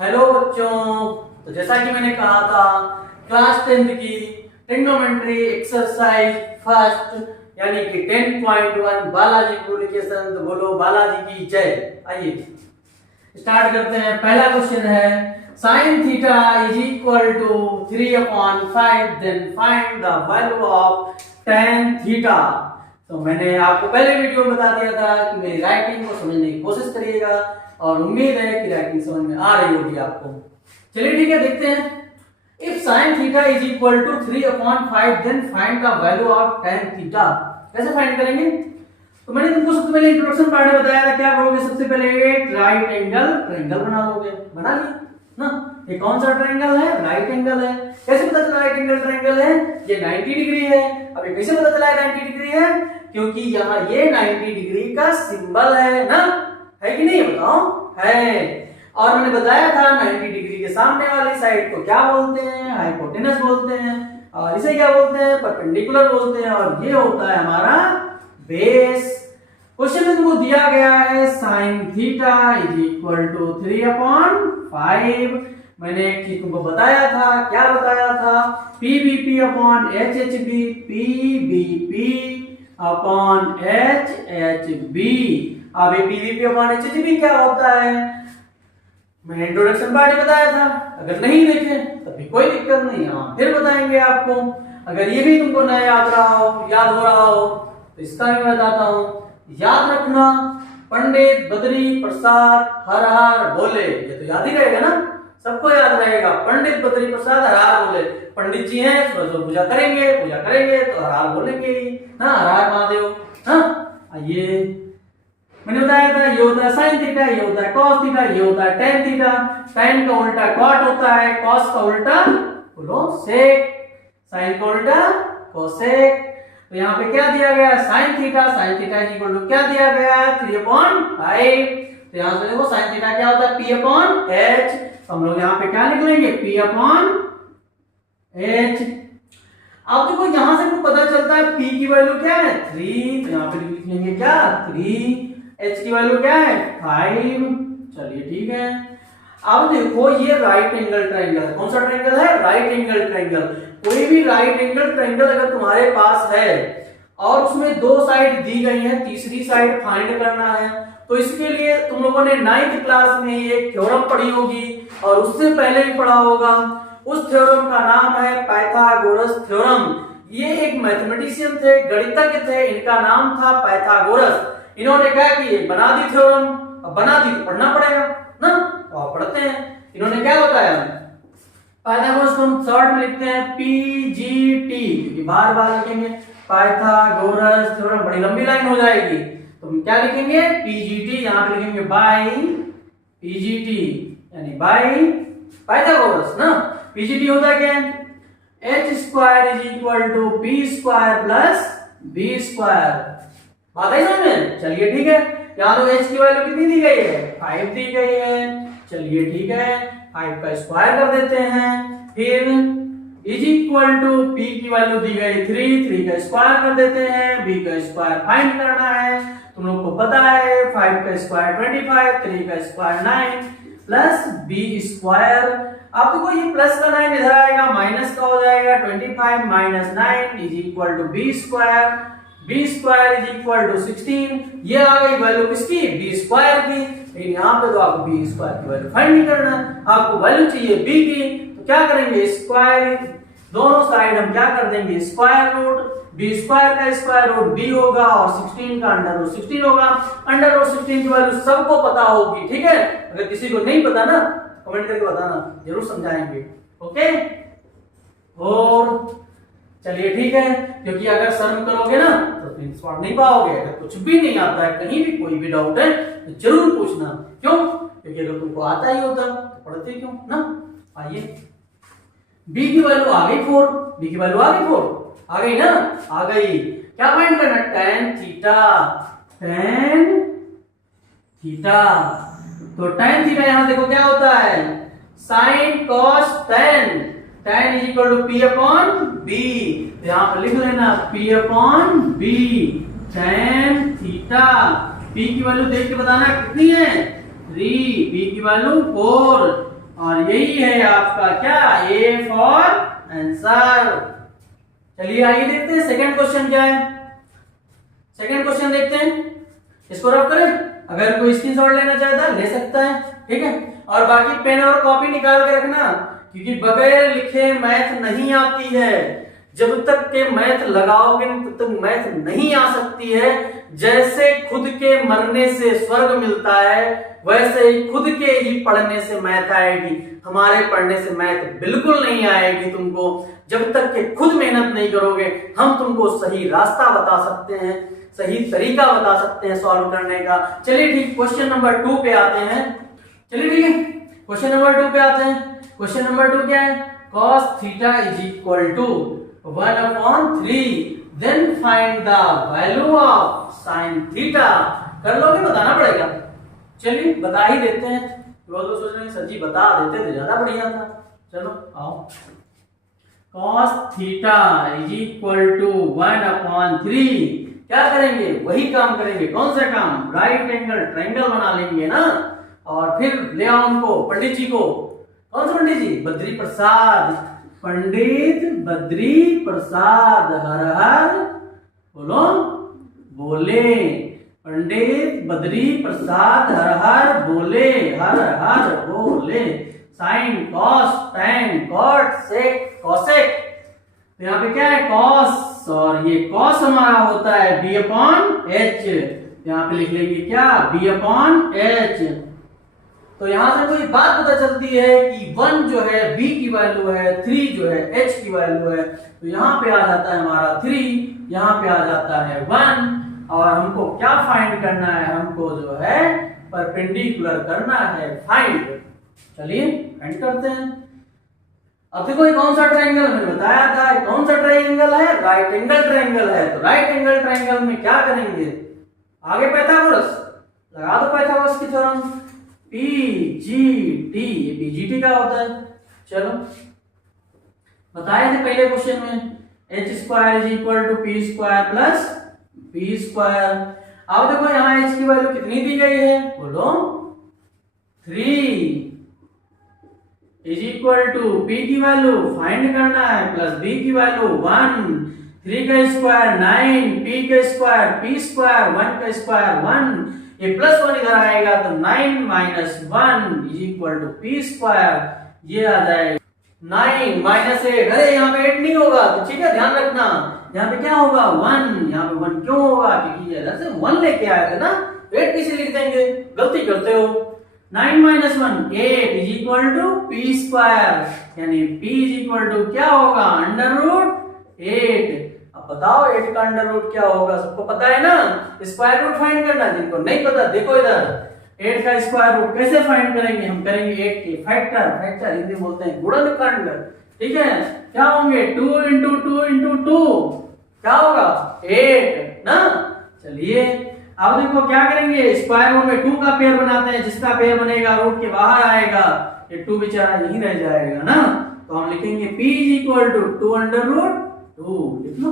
Hello बच्चों, तो जैसा कि मैंने कहा था क्लास 10th की ट्रिग्नोमेट्री एक्सरसाइज फर्स्ट यानी कि 10.1 बालाजी पब्लिकेशन। तो बोलो बालाजी की जय। आइए स्टार्ट करते हैं। पहला क्वेश्चन है sin theta is equal to 3/5 then find the value of tan theta. तो मैंने आपको पहले वीडियो में बता दिया था कि मेरी राइटिंग को समझने की कोशिश करिएगा और उम्मीद है कि राइटिंग समझ में आ रही होगी आपको। चलिए ठीक है, देखते हैं। If sin theta is equal to 3/5 then find the value of tan theta. कैसे फाइंड करेंगे? तो मैंने तुमको सबसे पहले इंट्रोडक्शन पार्ट में बताया था क्या करोगे। सबसे पहले एक राइट एंगल ट्रायंगल बना लोगे। बना लिया ना? ये कौन सा ट्रायंगल है? राइट एंगल है। कैसे पता चला राइट एंगल ट्रायंगल है? ये 90 डिग्री है। अब ये कैसे पता चला 90 डिग्री है? क्योंकि यहाँ ये 90 डिग्री का सिंबल है ना, है कि नहीं? बताओ है। और मैंने बताया था 90 डिग्री के सामने वाली साइड को क्या बोलते हैं? हाइपोटेनस बोलते हैं। और इसे क्या बोलते हैं? परपेंडिकुलर बोलते हैं। और ये होता है हमारा बेस। क्वेश्चन में तुमको दिया गया है sin theta is equal to 3/5। मैंने एक चीज तुमको बताया था। क्या बताया था? PVP upon HHB, PVP upon HHB। अब ये PVP अपॉन HHB क्या होता है? मैंने इंट्रोडक्शन पार्ट में बताया था। अगर नहीं देखे तभी कोई दिक्कत नहीं, हाँ फिर बताएंगे आपको। अगर ये भी तुमको नया याद हो रहा हो तो इसका भी मैं बताता हूँ। याद रखना, पंडित बद्री प्रसाद हर हर बोले। ये तो याद ही रहेगा ना, सबको याद रहेगा। पंडित बद्री प्रसाद हर हर बोले। पंडित जी हैं, सुबह पूजा करेंगे तो हर हर बोलेंगे ना, हर हर महादेव। हाँ आइए, मैंने बताया था ये होता है sin थीटा, ये होता है cos थीटा, ये होता है tan थीटा। tan का उल्टा cot होता है, cos का उल्टा बोलो sec, sin का उल्टा cosec। तो यहाँ पे क्या दिया गया? sin theta is equal to क्या दिया गया? 3/5। तो यहाँ से देखो sin थीटा क्या होता है? P/H। तो हम लोग यहाँ पे क्या लिख लेंगे? P/H। अब देखो यहाँ से आपको पता चलता है P की वैल्यू क्या है? 3। तो यहाँ पे लिख लेंगे क्या? 3। H की वैल्यू क्या है? 5। चलिए ठीक है। अब देखो ये राइट एंगल ट्रायंगल है। कौन सा ट्रायंगल है? Right angle triangle. कोई भी राइट एंगल ट्रायंगल अगर तुम्हारे पास है और उसमें दो साइड दी गई है, तीसरी साइड फाइंड करना है, तो इसके लिए तुम लोगों ने 9th क्लास में एक थ्योरम पढ़ी होगी और उससे पहले भी पढ़ा होगा। उस थ्योरम का नाम है पाइथागोरस थ्योरम। ये एक मैथमेटिशियन थे, गणितज्ञ थे, इनका नाम था पाइथागोरस। इन्होंने क्या किया? बना दी थ्योरम। अब बना दी तो पढ़ना पड़ेगा ना, तो आप पढ़ते हैं। इन्होंने क्या बताया? पाइथागोरस को हम शॉर्ट में लिखते हैं PGT, क्योंकि बार बार लिखेंगे पाइथागोरस थ्योरम बड़ी लंबी लाइन हो जाएगी। तो हम क्या लिखेंगे? PGT। यहाँ पे लिखेंगे बाय PGT यानी बाय पाइथागोरस ना। PGT होता है क्या? H² is equal to P² plus B²। बात है समझ में? चलिए ठीक है। यहाँ तो H की वैल्यू कितनी दी गई है? 5 दी गई है। चलिए ठीक है, 5 का स्क्वायर कर देते हैं। फिर इज इक्वल टू P की वैल्यू दी गई 3 का स्क्वायर कर देते हैं। B का स्क्वायर फाइंड करना है। तुम लोग को पता है 5 का स्क्वायर 25, 3 का स्क्वायर 9 प्लस B²। अब देखो ये प्लस का 9 इधर आएगा, माइनस का हो जाएगा 25 minus 9 is equal to B²। B² is equal to 16। ये आ गई वैल्यू किसकी? B² की। लेकिन यहाँ पे तो आपको B² की वैल्यू फाइंड नहीं करना, आपको वैल्यू चाहिए B की। तो क्या करेंगे? स्क्वायर, दोनों साइड हम क्या कर देंगे? Square root. B² का स्क्वायर रूट B होगा और 16 का अंडर रूट 16 होगा। अंडर रूट 16 की वैल्यू सबको पता होगी, ठीक है। अगर किसी को नहीं पता ना, कमेंट करके बताना, जरूर समझाएंगे। ओके, और चलिए ठीक है, क्योंकि अगर शर्म करोगे ना तो तुम स्पॉट नहीं पाओगे। अगर कुछ भी नहीं आता है, कहीं भी कोई भी डाउट है तो जरूर पूछना। क्यों? क्योंकि अगर तुमको आता ही होता तो पढ़ते क्यों ना। आइए, B की वैल्यू आ गई 4। B की वैल्यू आ गई 4, आ गई ना? आ गई। क्या फाइंड करना? tan theta. तो tan थीटा यहां देखो क्या होता है? sin cos tan। tan is equal to P/B। यहां पर लिख लेना P/B tan थीटा। P की वैल्यू देख के बताना कितनी है? 3। B की वैल्यू 4 और यही है आपका क्या, ए फॉर आंसर। चलिए आगे देखते हैं सेकंड क्वेश्चन क्या है। सेकंड क्वेश्चन देखते हैं, इसको रफ करें, अगर कोई स्क्रीनशॉट लेना चाहता है ले सकता है, ठीक है। और बाकी पेन और कॉपी निकाल के रखना, क्योंकि बगैर लिखे मैथ नहीं आती है। जब तक के मैथ लगाओगे तब तक मैथ नहीं आ सकती है। जैसे खुद के मरने से स्वर्ग मिलता है, वैसे ही खुद के ही पढ़ने से मैथ आएगी। हमारे पढ़ने से मैथ बिल्कुल नहीं आएगी तुमको। जब तक के खुद मेहनत नहीं करोगे, हम तुमको सही रास्ता बता सकते हैं, सही तरीका बता सकते हैं सॉल्व करने का। चलिए ठीक, क्वेश्चन नंबर 2 पे आते हैं। चलिए ठीक है, क्वेश्चन नंबर 2 पे आते हैं। क्वेश्चन नंबर 2 क्या है, cos theta is equal to 1/3, then find the value of sin theta. कर लोगे, बताना पड़ेगा। चलिए बता ही देते हैं। वो तो सोच रहे हैं सर जी बता देते तो ज्यादा बढ़िया था। चलो आओ, cos theta is equal to 1/3। क्या करेंगे, वही काम करेंगे। कौन सा काम, राइट एंगल ट्रायंगल बना लेंगे ना। और फिर ले आओ उनको, पंडित जी को। कौन से पंडित जी, बद्री प्रसाद, पंडित बद्री प्रसाद। हर हर बोलो, बोले पंडित बद्री प्रसाद हर हर बोले, हर हर बोले। Sign, cos, tan, cot, sec, cosec. तो यहाँ पे क्या है, कॉस, और ये कॉस हमारा होता है b/h। यहाँ पे लिख लेंगे क्या, b/h। तो यहां से कोई बात पता चलती है कि 1 जो है b की वैल्यू है, 3 जो है h की वैल्यू है। तो यहाँ पे आ जाता है हमारा 3, यहाँ पे आ जाता है 1। और हमको क्या फाइंड करना है, हमको जो है परपेंडिकुलर करना है फाइंड। चलिए फाइंड करते हैं। अब देखो ये कौन सा ट्रायंगल, मैंने बताया था कौन सा ट्रायंगल है, राइट एंगल ट्रायंगल है। तो राइट एंगल ट्रायंगल में क्या करेंगे, आगे पाइथागोरस लगा दो, पाइथागोरस की थ्योरम, PGT। ये PGT का होता है। चलो बताए थे पहले क्वेश्चन में, h² is equal to p² plus p²। अब देखो यहाँ h की वैल्यू कितनी दी गई है, बोलो 3 इज इक्वल टू p की वैल्यू फाइंड करना है, प्लस b की वैल्यू 1, 3 का स्क्वायर 9, p का स्क्वायर p², 1 का स्क्वायर 1। ये प्लस 1 इधर आएगा तो 9 - 1 इज इक्वल टू p²। ये आ जाएगा 9 - 8। अरे यहाँ पे 8 नहीं होगा, तो ठीक है ध्यान रखना, यहाँ पे क्या होगा 1। यहाँ पे 1 क्यों होगा, क्योंकि इधर से 1 लेके आया था ना, 8 किसे लिख देंगे, गलती करते हो। 9 - 1 8 इज इक्वल टू p², यानी p इज इक्वल टू क्या होगा, √8। अब बताओ 8 का √8 क्या होगा, सबको पता है ना, स्क्वायर रूट फाइंड करना। जिनको नहीं पता देखो इधर, 8 का स्क्वायर रूट कैसे फाइंड करेंगे, हम करेंगे 8 के फैक्टर, फैक्टर हिंदी बोलते हैं गुणनखंड, ठीक है। क्या होंगे 2 × 2 × 2, क्या होगा 8 ना। चलिए अब देखो क्या करेंगे, स्क्वायर रूट में 2 का पेयर बनाते हैं, जिसका पेयर बनेगा रूट के बाहर आएगा, ये 2 बेचारा यहीं रह जाएगा ना। तो हम लिखेंगे p = 2 √2, लिख लो।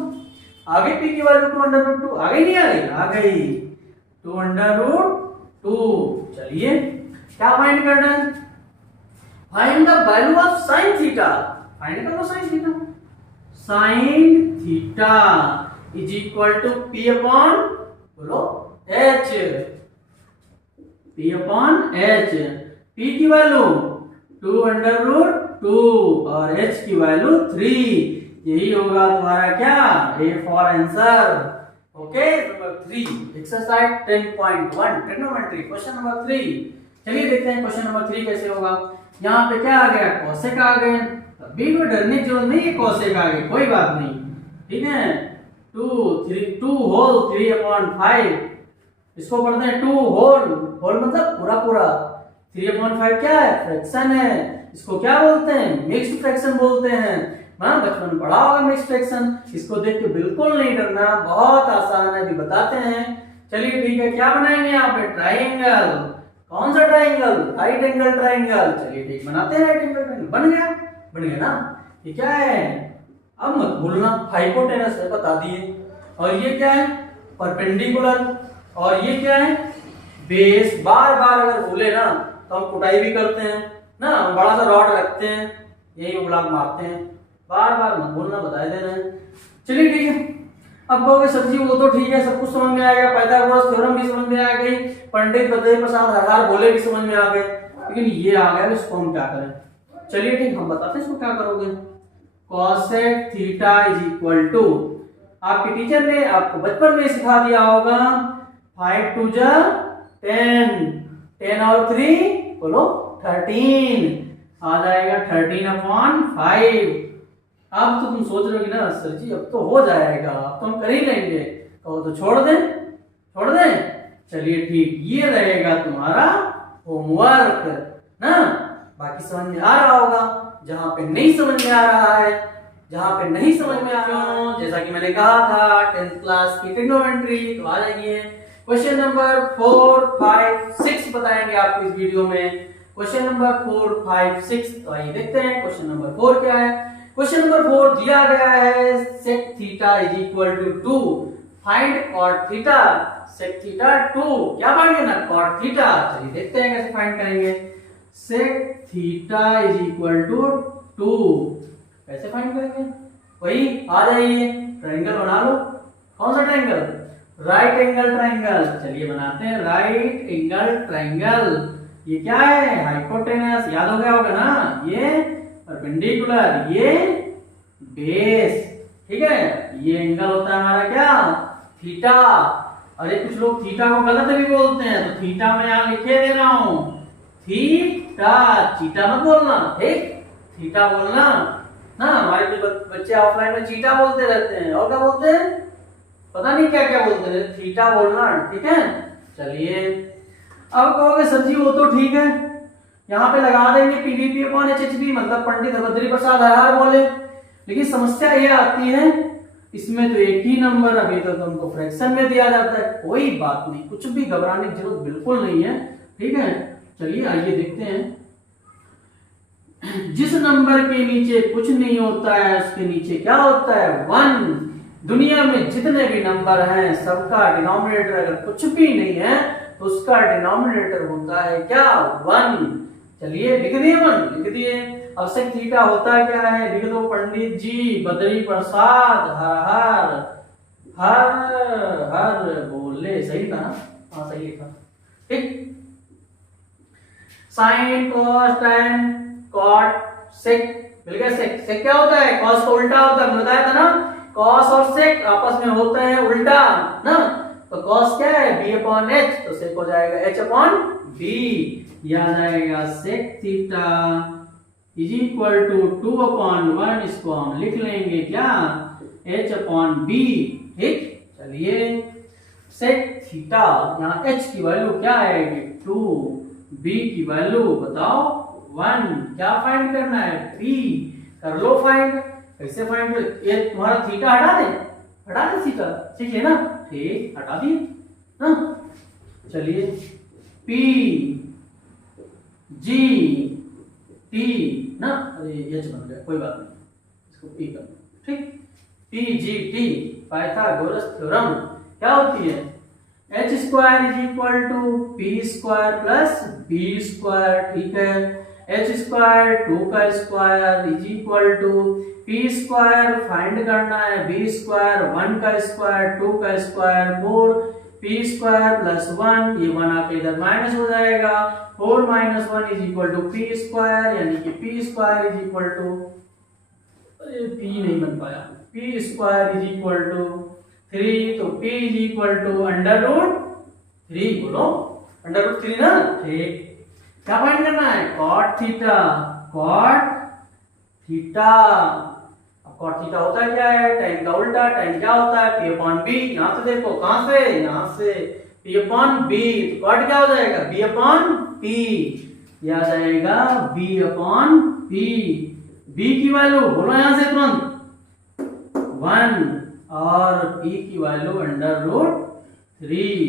आगे p की वैल्यू 2 √2 आ गई, नहीं आ गई, आ गई 2 √2। चलिए क्या फाइंड करना है, find the value of sin theta. Find करो sin theta. sin theta is equal to बोलो h, p/h। p की वैल्यू 2 √2 और h की वैल्यू 3। यही होगा तुम्हारा क्या, A for answer. Okay, number 3 exercise 10.1 trigonometry, question number 3। चलिए देखते हैं क्वेश्चन नंबर 3 कैसे होगा। यहाँ पे क्या आ गया, कोसेक आ गए, अभी कोई डरने की जरूरत नहीं है, कोसेक आ गए कोई बात नहीं, ठीक है। 2 होल 3/5, इसको पढ़ते हैं 2 होल मतलब पूरा पूरा। 3/5 क्या है, फ्रैक्शन है, इसको क्या बोलते हैं, मिक्स्ड फ्रैक्शन बोलते हैं। हाँ बचपन में पढ़ा होगा मिक्स्ड फ्रैक्शन। इसको देख के बिल्कुल नहीं डरना, बहुत आसान है, अभी बताते हैं। चलिए ठीक है, क्या बनाएंगे यहाँ पे, ट्राइंगल। कौन सा ट्राइंगल, राइट एंगल ट्राइंगल। चलिए ठीक, बनाते हैं राइट एंगल ट्राइंगल। बन गया ना। ये क्या है, अब मत भूलना, हाइपोटेनस है, बता दिए। और ये क्या है, परपेंडिकुलर। और ये क्या है, बेस। बार बार अगर भूले ना तो हम कुटाई भी करते हैं, ना, बड़ा सा रॉड रखते हैं, यही उंगलाक मारते हैं, बार बार मत बोलना, बता दे रहे हैं। चलिए ठीक है। अब कहोगे सर जी वो तो ठीक है, सब कुछ समझ में आ गया, पाइथागोरस थ्योरम भी समझ में आ गई, पंडित बद्री प्रसाद हर बोले भी समझ में आ गए, लेकिन ये आ गया, इसको हम क्या करें? चलिए ठीक, हम बताते हैं इसको क्या करोगे। cosec theta is equal to, आपके टीचर ने आपको बचपन में सिखा दिया होगा, 5 2 जा 10, 10 और 3 बोलो 13, आ जाएगा 13/5। अब तो तुम सोच रहे हो कि ना सर जी अब तो हो जाएगा, अब तो हम कर ही लेंगे, कहो तो छोड़ दें, छोड़ दें। चलिए ठीक, ये रहेगा तुम्हारा होमवर्क ना, बाकी समझ में आ रहा होगा। जहां पे नहीं समझ में आ रहा है, जहां पे नहीं समझ में आ रहा है, जैसा कि मैंने कहा था 10th क्लास की ट्रिग्नोमेट्री, तो आ जाइए क्वेश्चन नंबर 4 5 6 बताएंगे आपको इस वीडियो में। क्वेश्चन नंबर 4 5 6, तो आइए देखते हैं क्वेश्चन नंबर 4 क्या है। क्वेश्चन नंबर 4 दिया गया है sec theta is equal to 2, find cot theta. sec theta 2, क्या फाइंड करना? cot theta. चलिए देखते हैं कैसे फाइंड करेंगे। sec theta is equal to 2, कैसे फाइंड करेंगे? वही आ जाइए, ट्रायंगल बना लो। कौन सा ट्रायंगल? Right angle triangle. चलिए बनाते हैं राइट एंगल ट्रायंगल। ये क्या है? हाइपोटेनस, याद हो गया होगा ना, ये परपेंडिकुलर, ये बेस, ठीक है। ये एंगल होता है हमारा क्या? थीटा। अरे कुछ लोग थीटा को गलत भी बोलते हैं, तो थीटा मैं यहां लिखे दे रहा हूं, थीटा, चीटा मत बोलना, ठीक, थीटा बोलना ना। हमारे कुछ बच्चे ऑफलाइन में चीटा बोलते रहते हैं, और क्या बोलते हैं पता नहीं क्या क्या बोलते हैं, थीटा बोलना, ठीक है। चलिए अब कहोगे सर जी वो तो ठीक है, यहाँ पे लगा देंगे पीवीपी अपॉन एचएचबी, मतलब पंडित बद्री प्रसाद हर बोले। लेकिन समस्या ये आती है, इसमें तो एक ही नंबर अभी तो तुमको फ्रैक्शन में दिया जाता है। कोई बात नहीं, कुछ भी घबराने की जरूरत बिल्कुल नहीं है, ठीक है। चलिए आइए देखते हैं। जिस नंबर के नीचे कुछ नहीं होता है उसके नीचे क्या होता है? 1। दुनिया में जितने भी नंबर हैं सबका डिनोमिनेटर अगर कुछ भी नहीं है तो उसका डिनोमिनेटर होता है क्या? 1। चलिए लिख दिए 1, लिख दिए। अब sec थीटा होता क्या है? लिख दो पंडित जी बद्री प्रसाद हर हर हर हर बोले। सही था ना? हाँ सही लिखा, ठीक। Sine cos tan cot sec, मिल गया सेक। सेक क्या होता है? कॉस का उल्टा होता है, बताया था ना, कॉस और सेक आपस में होता है उल्टा ना। तो कॉस क्या है? b/h, तो सेक हो जाएगा h/b। यह आ जाएगा sec theta is equal to 2/1, इसको हम लिख लेंगे क्या? h/b, ठीक। चलिए सेक थीटा, यहाँ h की वैल्यू क्या आएगी? 2, b की वैल्यू बताओ 1, क्या फाइंड करना है? p, कर लो फाइंड। कैसे फाइंड? ये तुम्हारा थीटा हटा दे, हटा दे थीटा, ठीक है ना, ठीक, हटा दिए ना। चलिए p g t ना, अरे h बन गया, कोई बात नहीं, इसको p कर, ठीक। p g t Pythagoras theorem क्या होती है? h square is equal to p square plus b square, ठीक है। h स्क्वायर 2 का square is equal to p square find करना है, b स्क्वायर 1 का स्क्वायर 2 का स्क्वायर 4, p स्क्वायर प्लस 1, ये 1 आके इधर माइनस हो जाएगा, 4 - 1 is equal to p square, यानी कि p square is equal to, p नहीं बन पाया, p square is equal to 3, तो p इज इक्वल टू √3, बोलो √3 ना, ठीक। क्या फाइंड करना है? cot theta, cot theta. अब cot थीटा होता है क्या है? tan का उल्टा, tan क्या होता है? p/b। यहां से देखो, कहां से? यहां से p/b, तो cot क्या हो जाएगा? b/p, यह आ जाएगा b/p। b की वैल्यू बोलो यहां से तुरंत 1 और p की वैल्यू √3।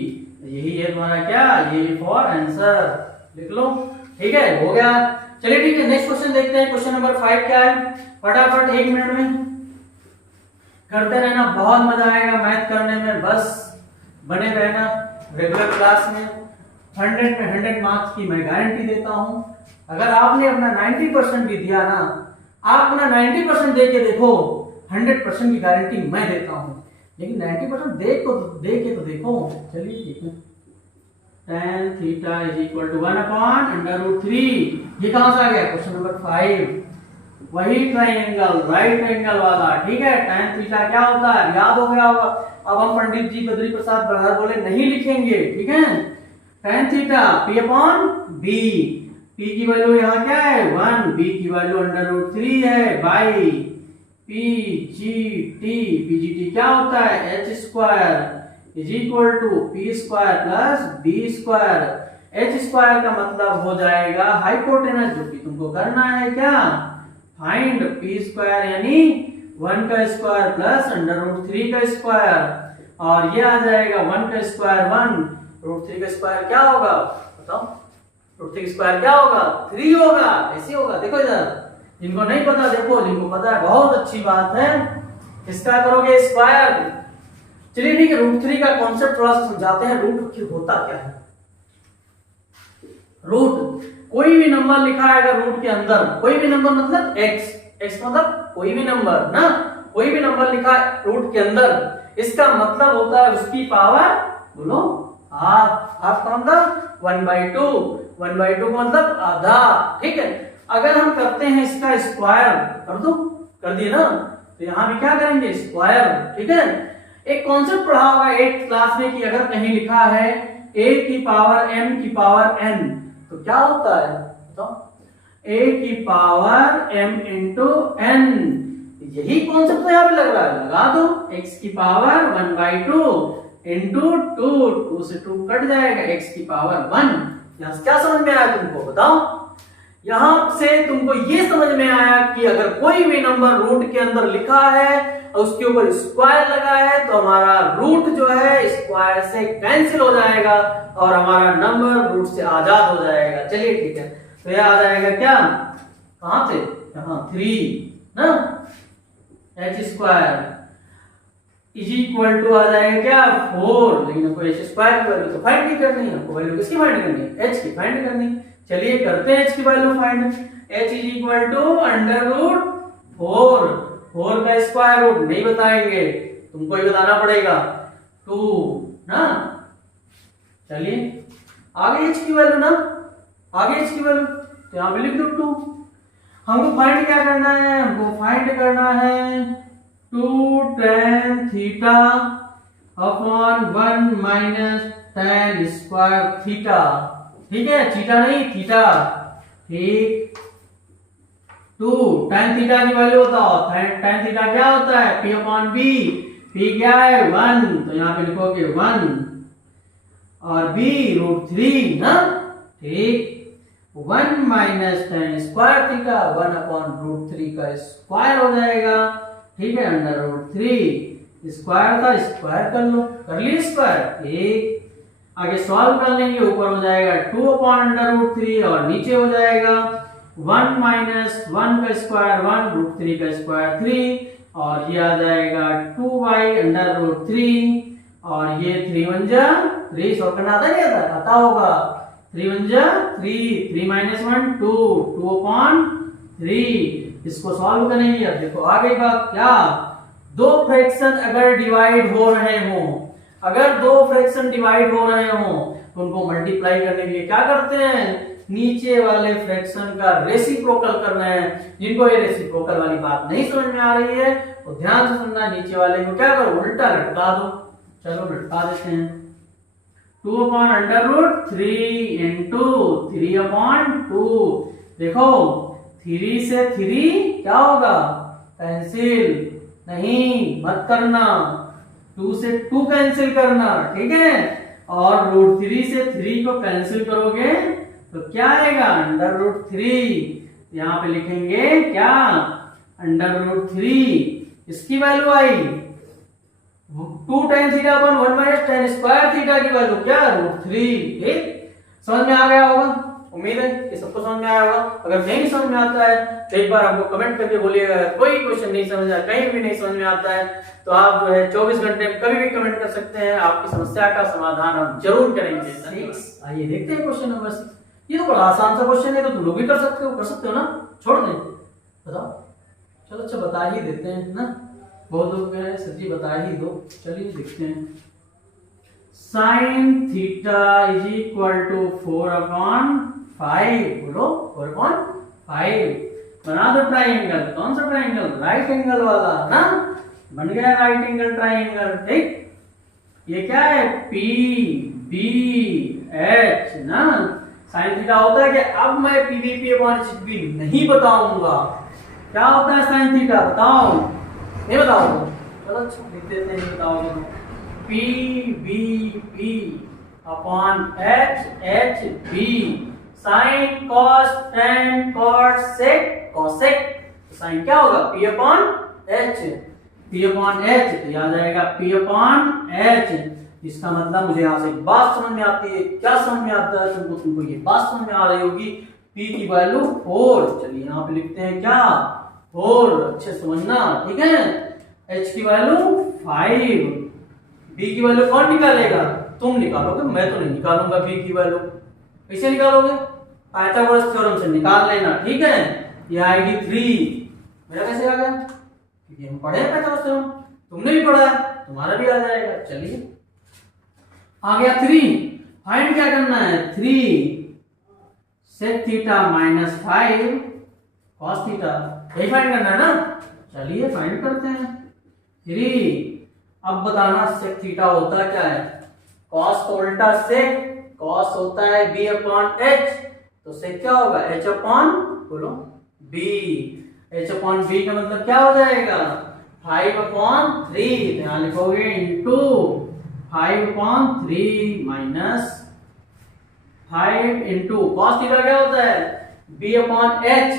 यही है तुम्हारा क्या? ये फॉर आंसर, लिख लो, ठीक है, हो गया। चलिए ठीक है, नेक्स्ट क्वेश्चन देखते हैं। क्वेश्चन नंबर 5 क्या है? फटाफट 1 मिनट में करते रहना, बहुत मजा आएगा मैथ करने में, बस बने रहना रेगुलर क्लास में। 100 में 100 मार्क्स की मैं गारंटी देता हूं। अगर आपने अपना 90% भी दिया ना, आप अपना 90% दे के देखो, 100% की गारंटी मैं देता हूं। लेकिन 90% दे के तो देखो। चलिए ठीक है, tan theta is equal to 1/√3। ये कहां से आ गया? क्वेश्चन नंबर 5, वही ट्राइंगल, राइट एंगल वाला। ठीक है, tan थीटा क्या होता है याद हो गया होगा। अब हम पंडित जी बद्री प्रसाद बरहर बोले नहीं लिखेंगे। ठीक है, tan थीटा p/b, p की वैल्यू यहाँ क्या है 1, b की वैल्यू √3 है बाई pgt क्या होता है h² is equal to p² plus b²। h² का मतलब हो जाएगा हाइपोटेनस, जो कि तुमको करना है क्या, फाइंड p² यानी 1 का स्क्वायर प्लस √3 का स्क्वायर। और ये आ जाएगा 1 का स्क्वायर 1, √3 का स्क्वायर क्या होगा बताओ? √3 का स्क्वायर क्या होगा? 3 होगा। ऐसे होगा, देखो इधर, जिनको नहीं पता देखो, जिनको पता है बहुत अच्छी बात है। इसका करोगे स्क्वायर। चलिए ठीक है, √3 का कॉन्सेप्ट थोड़ा सा समझाते हैं। रूट आखिर होता क्या है? रूट कोई भी नंबर लिखा है अगर रूट के अंदर, कोई भी नंबर मतलब x मतलब कोई भी नंबर ना, कोई भी नंबर लिखा है रूट के अंदर, इसका मतलब होता है उसकी पावर, बोलो हाफ का मतलब 1/2, 1/2 का मतलब आधा। ठीक है, अगर हम करते हैं इसका स्क्वायर, कर दो, कर दिए ना, तो यहां भी क्या करेंगे स्क्वायर। ठीक है, एक कॉन्सेप्ट पढ़ा होगा 8th क्लास में कि अगर कहीं लिखा है a की पावर m की पावर n, तो क्या होता है बताओ? a की पावर m इंटू n। यही कॉन्सेप्ट तो यहाँ पे लग रहा है, लगा दो। x की पावर 1/2 इंटू 2 से 2 कट जाएगा, x की पावर 1। यहाँ से क्या समझ में आया तुमको बताओ? यहां से तुमको ये समझ में आया कि अगर कोई भी नंबर रूट के अंदर लिखा है और उसके ऊपर स्क्वायर लगा है तो हमारा रूट जो है स्क्वायर से कैंसिल हो जाएगा और हमारा नंबर रूट से आजाद हो जाएगा। चलिए ठीक है, तो यह आ जाएगा क्या, कहां से, यहां 3 ना, h² इज इक्वल टू आ जाएगा क्या 4। लेकिन हमको h² की वैल्यू तो फाइंड नहीं करनी है, हमको वैल्यू किसकी फाइंड करनी है? h की फाइंड करनी है। चलिए करते हैं h की वैल्यू find. h is equal to √4, 4 का स्क्वायर रूट नहीं बताएंगे, तुमको ही बताना पड़ेगा 2 ना। चलिए आगे h की वैल्यू ना, आगे h की वैल्यू तो यहां पे लिख दो 2। हमको फाइंड क्या करना है? हमको फाइंड करना है 2 tan theta upon 1 minus tan square theta. ठीक है, थीटा नहीं थीटा। ठीक, 2 tan थीटा की वैल्यू बताओ। tan थीटा क्या होता है? p/b, p क्या है 1, तो यहाँ पे लिखोगे 1 और b √3 ना। ठीक, 1 माइनस tan स्क्वायर थीटा 1/√3 का स्क्वायर हो जाएगा। ठीक है, √3 स्क्वायर था, स्क्वायर कर लो, कर ली स्क्वायर। ठीक, आगे सॉल्व कर लेंगे, ऊपर हो जाएगा 2/√3 और नीचे हो जाएगा 1 माइनस 1 का स्क्वायर 1, √3 का स्क्वायर 3 और ये आ जाएगा 2/√3 और ये 3 1 जा 3, सॉल्व करना आता नहीं आता? आता होगा। 3 1 जा 3, 3 माइनस 1 2, 2/3। इसको सॉल्व करेंगे। अब देखो आगे का क्या, दो फ्रैक्शन अगर डिवाइड हो रहे हो, अगर दो फ्रैक्शन डिवाइड हो रहे हो तो उनको मल्टीप्लाई करने के लिए क्या करते हैं? नीचे वाले फ्रैक्शन का रेसिप्रोकल करना है। जिनको ये रेसिप्रोकल वाली बात नहीं समझ में आ रही है तो ध्यान से सुनना, नीचे वाले को क्या करो उल्टा लटका दो। चलो लटका देते हैं, 2/√3 इंटू 3/2। देखो 3 से 3 क्या होगा? कैंसिल नहीं मत करना, 2 से 2 कैंसिल करना। ठीक है, और √3 से 3 को कैंसिल करोगे तो क्या आएगा? √3। यहाँ पे लिखेंगे क्या? √3। इसकी वैल्यू आई 2 tan थीटा अपन 1 माइनस tan स्क्वायर थीटा की वैल्यू क्या? √3। ठीक, समझ में आ गया होगा। उम्मीद है कि सबको समझ में आया होगा। अगर नहीं समझ में आता है तो एक बार हमको कमेंट करके बोलिएगा। कोई क्वेश्चन नहीं समझ आया, कहीं भी नहीं समझ में आता है तो आप जो है 24 घंटे में कभी भी कमेंट कर सकते हैं, आपकी समस्या का समाधान हम जरूर करेंगे। आइए देखते हैं क्वेश्चन नंबर 6। ये तो बड़ा आसान सा क्वेश्चन है, तो तुम लोग भी कर सकते हो ना, छोड़ दें, बताओ। चलो अच्छा बता ही देते हैं ना, बहुत लोग कह रहे हैं सर जी बता ही दो। चलिए देखते हैं। Sine theta is equal to 4/5, बोलो 4/5। बना दो ट्राइंगल। कौन सा ट्राइंगल? राइट एंगल वाला ना, बन गया राइट एंगल ट्राइंगल। ठीक, ये क्या है? पी बी एच ना। साइन थीटा होता है कि अब मैं P B P upon H B नहीं बताऊंगा। क्या होता है साइन थीटा? बताओ, नहीं बताओ? चलो लिख देते हैं, बताओगे तो। P B P upon H H B sine cos tan cot sec cosec. Sine क्या होगा? P upon H. P upon H तो याद आएगा पी अपॉन एच। इसका मतलब मुझे यहाँ से बात समझ में आती है। क्या समझ में आता है तुमको ये बात समझ में आ रही होगी। P की वैल्यू 4, चलिए यहाँ पे लिखते हैं क्या? 4, अच्छे समझना, ठीक है। H की वैल्यू 5, B की वैल्यू कौन निकालेगा? तुम निकालोगे, मैं तो नहीं निकालूंगा B की वैल्यू। कैसे निकालोगे? पाइथागोरस थ्योरम से निकाल लेना, ठीक है। ये आएगी 3। मेरा कैसे आ गया? क्योंकि हम पढ़े हैं पाइथागोरस थ्योरम, तुमने भी पढ़ा है, तुम्हारा भी आ जाएगा। चलिए आ गया 3। फाइंड क्या करना है? 3 sec theta minus 5 cos theta, यही फाइंड करना है ना। चलिए फाइंड करते हैं। 3, अब बताना सेक थीटा होता क्या है? कॉस को उल्टा सेक, कॉस होता है b अपॉन h, तो सेक क्या होगा? h अपॉन, बोलो, b। h अपॉन b का मतलब क्या हो जाएगा? 5/3। यहाँ लिखोगे into 5/3 minus 5 into cos theta क्या होता है? b अपॉन h,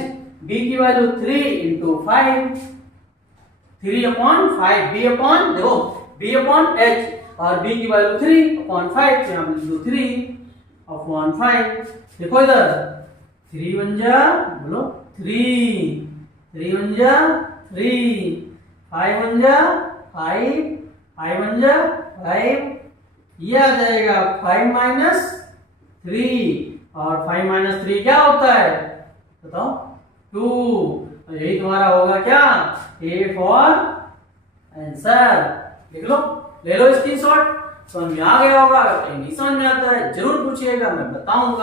b की वैल्यू 3 इंटू 5, 3/5, b अपॉन, देखो b अपॉन h और b की वैल्यू 3/5, तो यहाँ पे लिख दो 3/5। देखो इधर 3 बन जा, बोलो 3, 3 बन जा 3, 5 बन जा 5, 5 बन जा 5, ये आ जाएगा 5 माइनस 3, और 5 माइनस 3 क्या होता है? बताओ, 2। यही तुम्हारा होगा क्या? A for answer. लिख लो, ले लो स्क्रीनशॉट। समझ में आ गया होगा। अगर नहीं समझ में आता है जरूर पूछिएगा, मैं बताऊंगा।